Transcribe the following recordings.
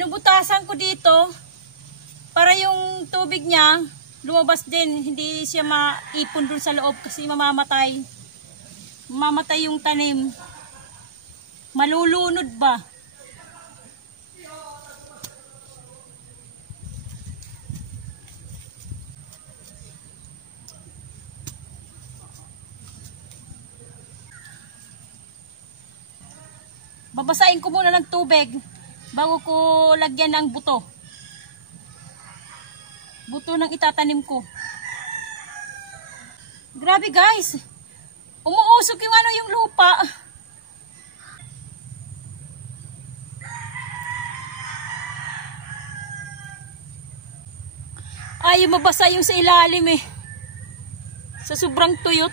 Binubutasan ko dito para yung tubig niya lumabas din, hindi siya maipon dun sa loob kasi mamamatay. Mamamatay yung tanim. Malulunod ba? Babasahin ko muna ng tubig bago ko lagyan ng buto. Buto ng itatanim ko. Grabe guys. Umuusok yung yung lupa. Ay, mabasa yung sa ilalim eh. Sa sobrang tuyot.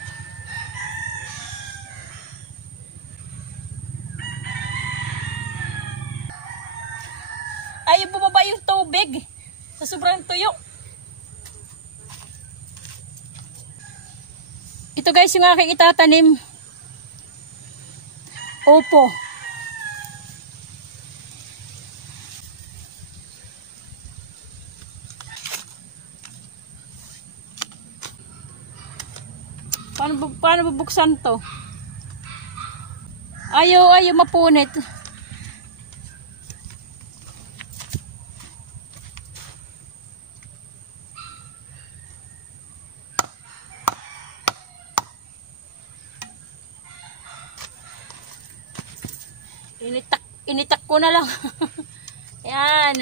Ay, bumaba yung tubig. Sa sobrang tuyo. Ito guys yung aking itatanim. Opo. Paano bubuksan to? Ayaw mapunit. Initak ko na lang. Ayan.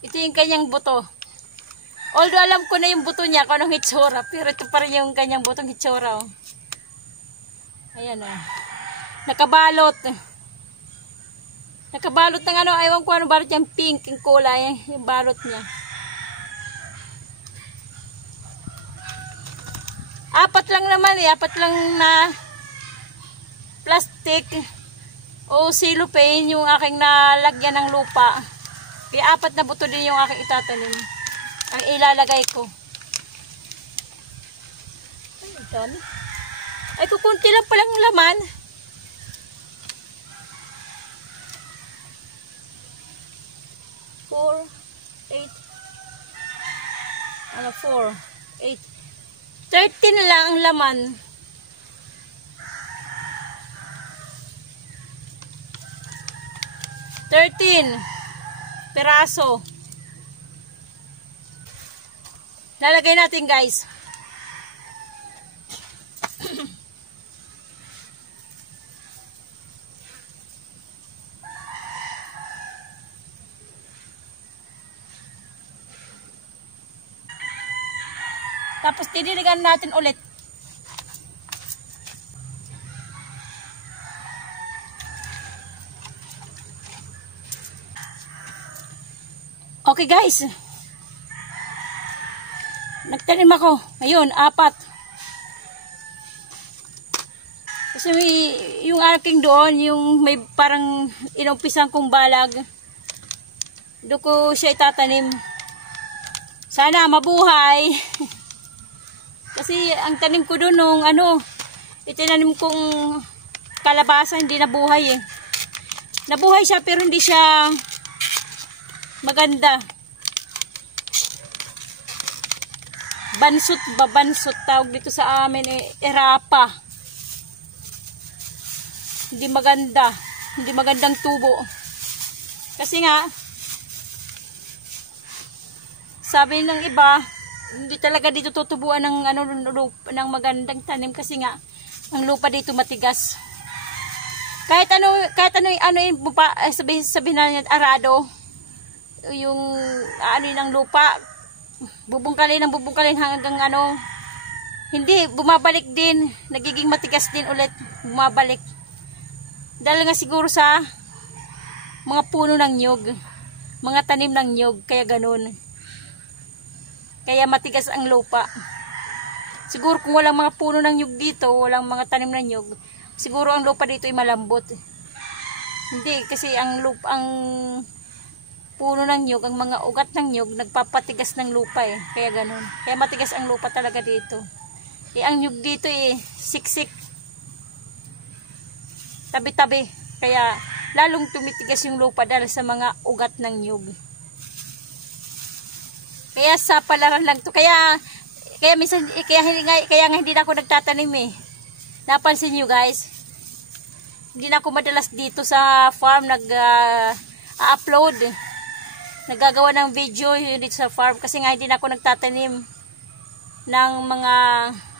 Ito yung kanyang buto. Although alam ko na yung buto niya kung anong hitsura, pero ito pa rin yung kanyang butong hitsura. Oh. Ayan oh. Nakabalot. Nakabalot ng ayaw ko balot yung pink, yung kulay, yung balot niya. Apat lang na plastic o cellophane yung aking nalagyan ng lupa. Kaya 4 na buto din yung aking itatanim. Ang ilalagay ko. Ay, kukunti lang palang laman. 4, 8, 13 na lang ang laman. 13 peraso. Lalagay natin guys. Tapos didiligan natin ulit. Okay guys. Nagtanim ako. Ayun, 4. Kasi yung aking doon, yung may parang inumpisan kong balag. Doon ko siya itatanim. Sana mabuhay. Kasi ang tanim ko doon nung itinanim kong kalabasa, hindi nabuhay eh. Nabuhay siya pero hindi siya maganda. Bansot tawag dito sa amin eh, erapa. Hindi maganda. Hindi magandang tubo. Kasi nga, sabi ng iba, hindi talaga dito tutubuan ng ng magandang tanim kasi nga ang lupa dito matigas. Kahit sabihin na niya arado, yung ng lupa, bubungkalin hanggang hindi bumabalik din, nagiging matigas din ulit, bumabalik. Dahil nga siguro sa mga puno ng nyog, mga tanim ng nyog, kaya ganun. Kaya matigas ang lupa. Siguro kung walang mga puno ng nyug dito, walang mga tanim ng nyug, siguro ang lupa dito ay malambot. Hindi kasi ang lupa, ang puno ng nyug, ang mga ugat ng nyug, nagpapatigas ng lupa eh. Kaya ganun. Kaya matigas ang lupa talaga dito. Eh, ang nyug dito eh, siksik. Tabi-tabi. Kaya, lalong tumitigas yung lupa dahil sa mga ugat ng nyug. Kaya sa palaran lang to. Kaya minsan, kaya nga hindi na ako nagtatanim eh. Napansin nyo guys, hindi na ako madalas dito sa farm nag-upload. Nagagawa ng video yun dito sa farm kasi nga hindi na ako nagtatanim ng mga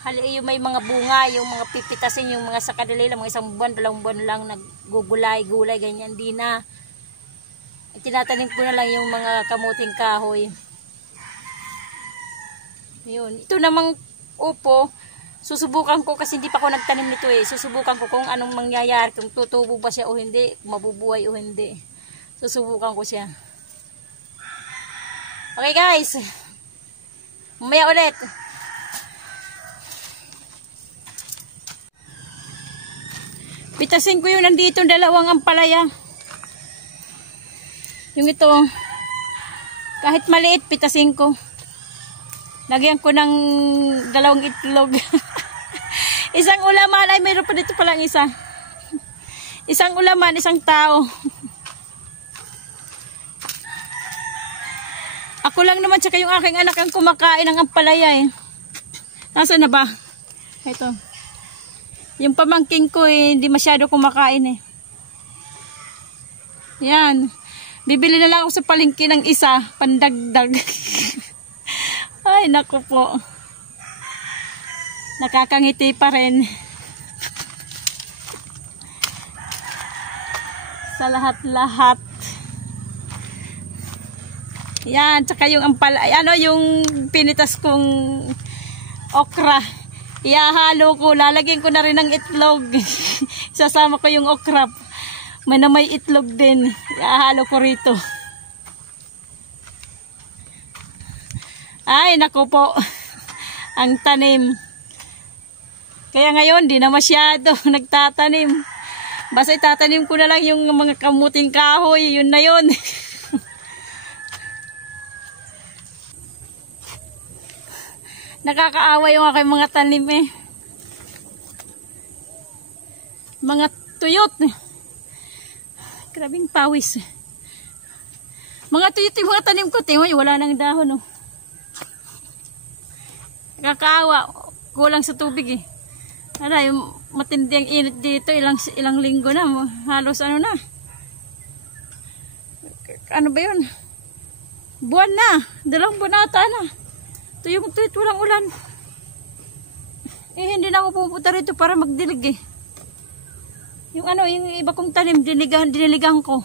yung may mga bunga, yung mga pipitasin, yung mga sa kadali lang, mga 1 buwan, 2 buwan lang naggugulay, ganyan, di na. Tinatanim ko na lang yung mga kamuting kahoy. Yun. Ito namang upo, susubukan ko kasi hindi pa ako nagtanim nito eh. Susubukan ko kung anong mangyayari, kung tutubo ba siya o hindi, mabubuhay o hindi. Susubukan ko siya. Okay guys, mamaya ulit. Pitasin ko yung nandito dalawang ampalaya. Yung ito, kahit maliit, pitasin ko. Lagyan ko ng 2 itlog. Isang ulaman, ay mayroon pa dito palang isa. Isang ulaman, isang tao. Ako lang naman, tsaka yung aking anak ang kumakain ng ampalaya eh. Nasaan na ba? Ito. Yung pamangking ko eh, hindi masyado kumakain eh. Yan. Bibili na lang ako sa palengke ng isa, pandagdag. Ay, naku po. Nakakangiti pa rin. Sa lahat-lahat. Yan, tsaka yung ano, yung pinitas kong okra. Ihahalo ko, lalagyan ko na rin ng itlog. Sasama ko yung okra. May itlog din. Ihahalo ko rito. Ay, naku po. Ang tanim. Kaya ngayon, di na masyado nagtatanim. Basta itatanim ko na lang yung mga kamuting kahoy. Yun na yun. Nakakaawa yung aking mga tanim eh. Mga tuyot. Grabing pawis. Mga tuyot yung mga tanim ko. Tingnan, wala nang dahon oh. Nakakaawa. Kulang sa tubig eh. Aray, matindi ang init dito. Ilang linggo na. Halos ano na. Ano ba yun? Buwan na. 2 buwan ata na. Ito yung tuyot, walang ulan. Eh, hindi na ako pupunta rito para magdilig eh. Yung ano, yung iba kong tanim, diniligan ko.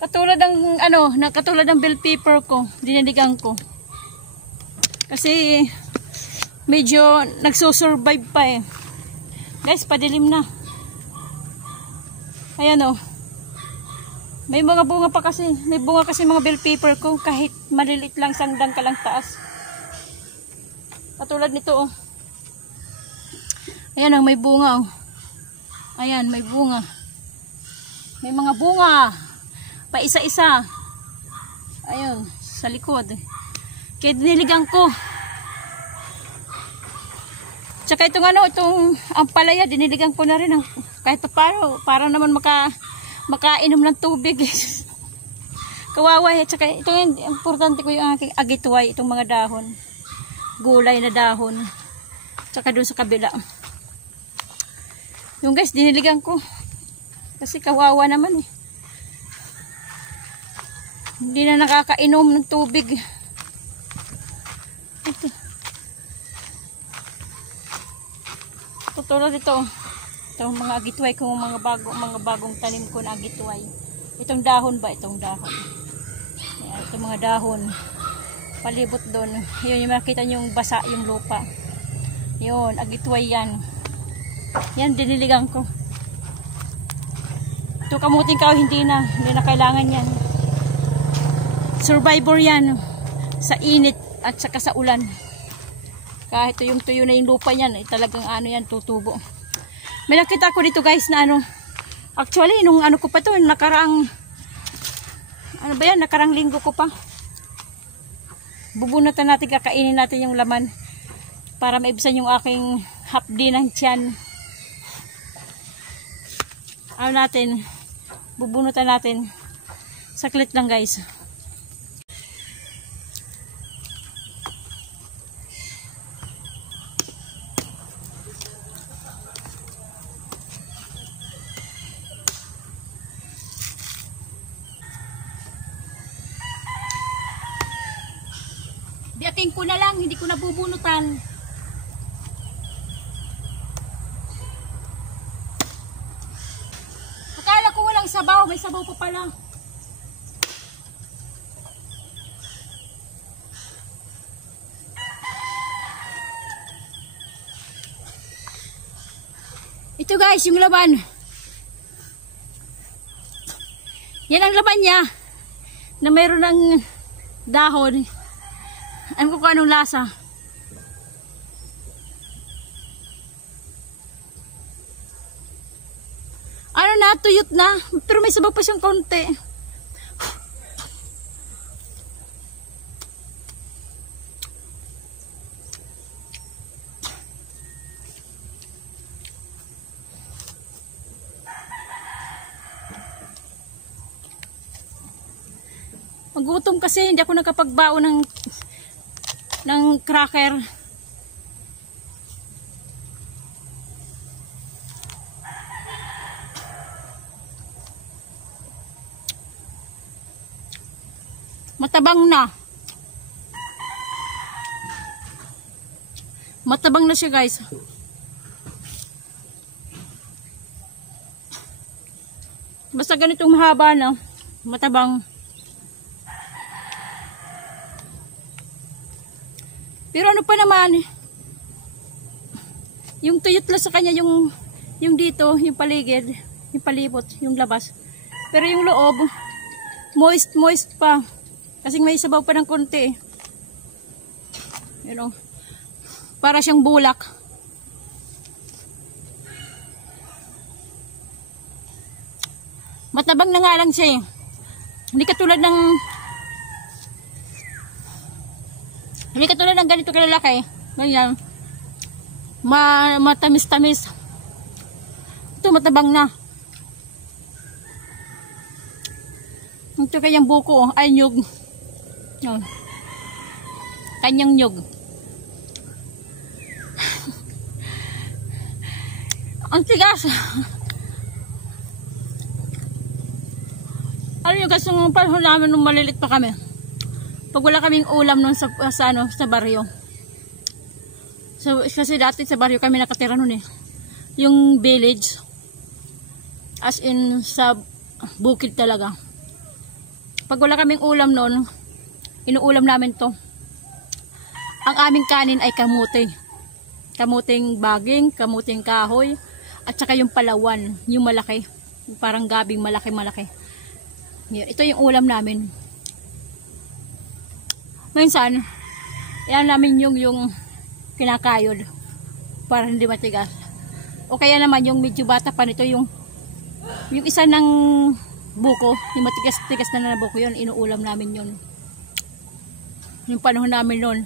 Katulad ng ano, katulad ng bell pepper ko, diniligan ko. Kasi medyo nagso-survive pa eh. Guys, padilim na. Ayan oh. May mga bunga pa kasi. May bunga kasi mga bell pepper ko kahit malilit lang, sangdang ka lang taas. Katulad nito oh. Ayan oh, may bunga oh. Ayan, may bunga. May mga bunga. Pa isa-isa. Ayun, sa likod. Kaya diniligan ko. Tsaka itong ano, itong ampalaya, diniligan ko na rin. Kahit para naman makainom ng tubig. Kawawa eh. Tsaka ito yung importante ko yung aking agitway, itong mga dahon. Gulay na dahon. Tsaka doon sa kabila. Yung guys, diniligan ko. Kasi kawawa naman eh. Hindi na nakakainom ng tubig. Ito. Tutulad ito. Itong mga agitway ko, mga bagong tanim ko na agitway. Itong dahon ba? Itong dahon. Ayan, itong mga dahon. Palibot doon. Yun yung makita nyo yung basa yung lupa. Yun, agitway yan. Yan, diniligan ko. Ito kamuting kahoy, hindi na kailangan yan. Survivor yan sa init at saka sa ulan. Kahit tuyo na yung lupa yan, talagang ano yan, tutubo. May nakita ko dito guys na ano. Actually, nung ano ko pa to, nakaraang, ano ba yan, nakaraang linggo ko pa. Bubunutan natin, kakainin natin yung laman para maibsan yung aking hapdi ng tiyan. Ano natin, bubunutan natin. Saklit lang guys. Diating ko na lang, hindi ko na bubunutan. Akala ko walang sabaw, may sabaw pa pala. Ito guys, yung laman. Yan ang laman niya. Na mayroon ng dahon. Alam ko kung anong lasa. Ano na, tuyot na. Pero may sabaw pa siyang konti. Magutom kasi, hindi ako nakapagbao ng cracker. Matabang na. Matabang na siya guys. Basta ganitong mahaba na. Matabang. Pero ano pa naman, yung tuyot lang sa kanya, yung dito, yung paligid, yung palibot, yung labas. Pero yung loob, moist pa. Kasing may sabaw pa ng konti. You know, para siyang bulak. Matabang na nga lang siya eh. Hindi katulad ng ganito kalalaki. Ganyan. Matamis-tamis. Ito matabang na. Ito kayang buko. Ay, nyug. Oh. Kanyang nyug. Ang tigas. Ano yung guys, yung panahon namin nung malilit pa kami. Pag wala kaming ulam nun sa baryo. So, kasi dati sa baryo kami nakatira nun eh. Yung village. As in sa bukid talaga. Pag wala kaming ulam nun, inuulam namin to. Ang aming kanin ay kamote. Kamuting baging, kamuting kahoy, at saka yung palawan, yung malaki. Yung parang gabing malaki-malaki. Ito yung ulam namin. Minsan, yan namin yung kinakayod para hindi matigas. O kaya naman yung medyo bata pa nito, yung isa ng buko, yung matigas-tigas na buko, yun, inuulam namin yun. Yung panahon namin noon,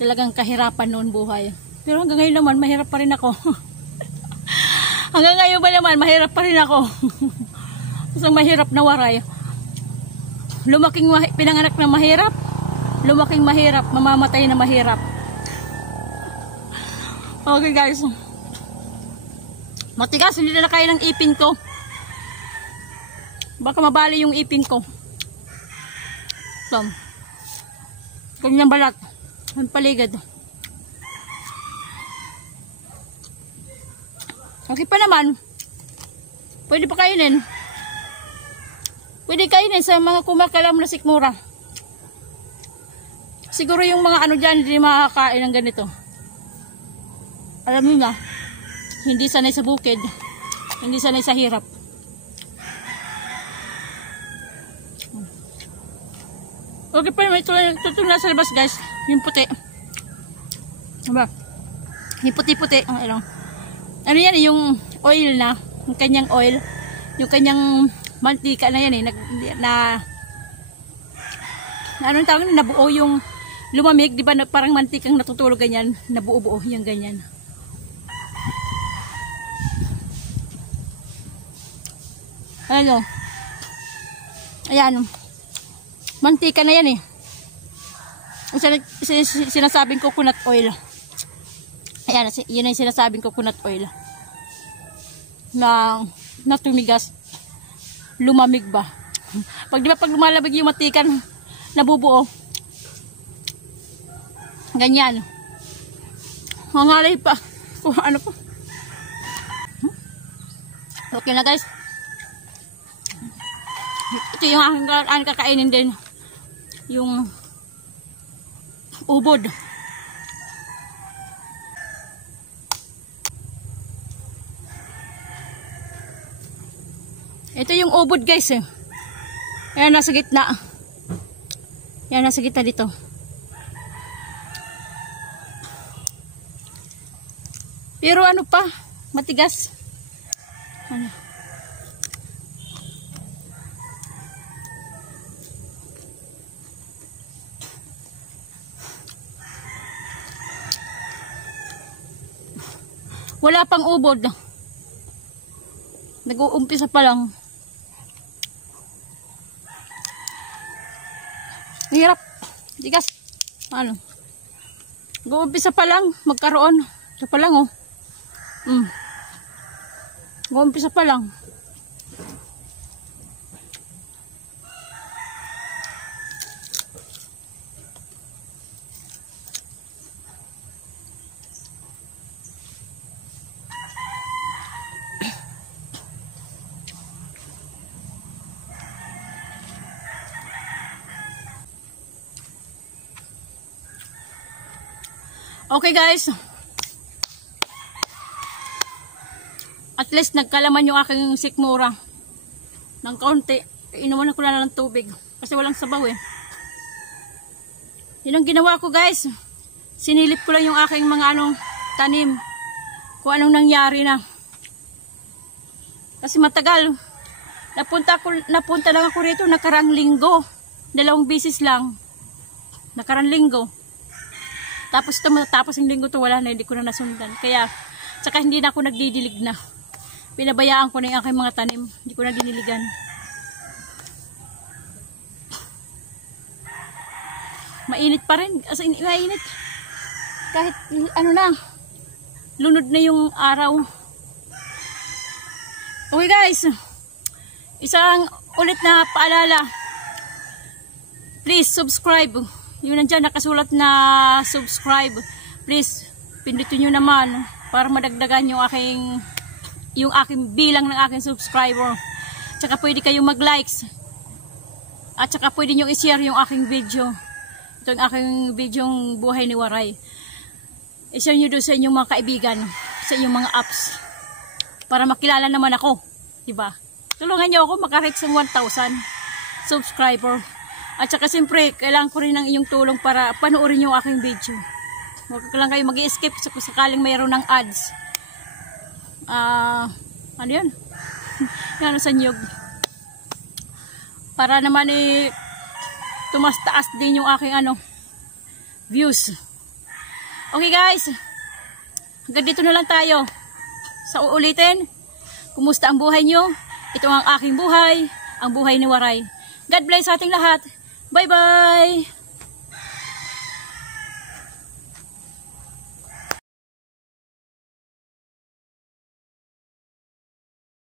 talagang kahirapan noon buhay. Pero hanggang ngayon naman, mahirap pa rin ako. Hanggang ngayon ba naman, mahirap pa rin ako. Isang mahirap na waray. Pinanganak na mahirap, lumaking mahirap, mamamatay na mahirap. Okay guys. Matigas, hindi na kaya ng ipin ko. Baka mabali yung ipin ko. So, kanyang balat. Ang paligid. Okay pa naman. Pwede pa kainin. Pwede kainin sa mga kumakalam na sikmura. Siguro yung mga ano dyan, hindi makakain ng ganito. Alam niyo na, hindi sanay sa bukid, hindi sanay sa hirap. Okay pa naman, ito nasa labas guys, yung puti. Diba? Yung puti-puti, ano yan, yung oil na, yung kanyang oil, yung kanyang mantika na yan anong tawag, nabuo yung lumamig, di ba, parang mantikang natutulog ganyan, nabuo-buo yung ganyan. Ano, ayan, mantika na yan sinasabing coconut oil. Ayan, yun ang sinasabing coconut oil na tumigas, lumamig ba. Pag di ba, pag lumalabig yung matikan, nabubuo ganyan, mangalay pa kung ano pa. Okay na guys, ito yung aking kakainin din, yung ubod. Ito yung ubod guys Ayan, nasa gitna. Yan, nasa gitna dito. Pero ano pa, matigas. Ano? Wala pang ubod. Nag-uumpisa pa lang. Hirap. Tigas. Ano? Nag-uumpisa pa lang magkaroon. Ito pa lang Nag-uumpisa pa lang. Okay guys, at least nagkalaman yung aking sikmura ng kaunti. Inuman ko na ng tubig kasi walang sabaw Yun ang ginawa ko guys, sinilip ko lang yung aking mga tanim, kung anong nangyari na. Kasi matagal, napunta lang ako rito nakarang linggo, 2 bisis lang nakarang linggo. Tapos yung linggo to wala na, hindi ko na nasundan. Kaya, tsaka hindi na ako nagdidilig na. Pinabayaan ko na yung aking mga tanim. Hindi ko na diniligan. Mainit pa rin. As in, mainit. Kahit lunod na yung araw. Okay guys, isang ulit na paalala. Please subscribe. Yung nandyan nakasulat na subscribe, please pindutin nyo naman para madagdagan yung aking bilang ng aking subscriber. Tsaka pwede kayong mag-likes at tsaka pwede nyo i-share yung aking video. Ito yung aking videong buhay ni Waray. I-share nyo doon sa inyong mga kaibigan, sa inyong mga apps, para makilala naman ako, diba? Tulungan nyo ako makareach ng 1,000 subscriber. At saka siyempre, kailangan ko rin ng inyong tulong para panoorin yung aking video. Huwag lang kayo mag-i-skip kung sakaling mayroon ng ads. Ano yun? Yan sa nyug. Para naman tumaas-taas din yung aking views. Okay guys, hanggang dito na lang tayo. Sa uulitin, kumusta ang buhay nyo? Ito ang aking buhay, ang buhay ni Waray. God bless sa ating lahat. Bye-bye!